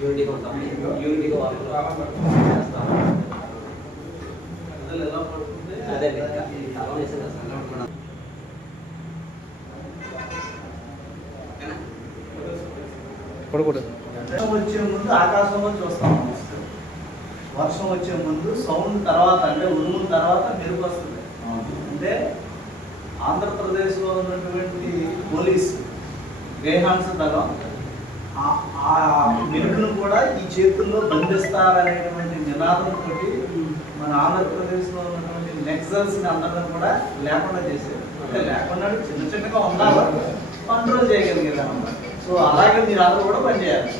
యూనిటీగా ఉంటాం, యూనిటీగా అదే వర్షం వచ్చే ముందు ఆకాశంలో చూస్తాం. వర్షం వచ్చే ముందు సౌండ్ తర్వాత అంటే ఉరుముల తర్వాత మెరుపు వస్తుంది. అంటే ఆంధ్రప్రదేశ్లో ఉన్నటువంటి పోలీస్ గ్రేహాన్స్ దళం ఆ మెరుపును కూడా ఈ చేతుల్లో బంధిస్తారనేటువంటి నినాదంతో మన ఆంధ్రప్రదేశ్లో ఉన్నటువంటి నెక్సల్స్ అందరం కూడా లేకుండా చేశారు. అంటే లేకుండా చిన్న చిన్నగా ఉండాలి, కంట్రోల్ చేయగలిగేది అన్నమాట. సో అలాగే మీరు అందరూ కూడా పనిచేయాలి.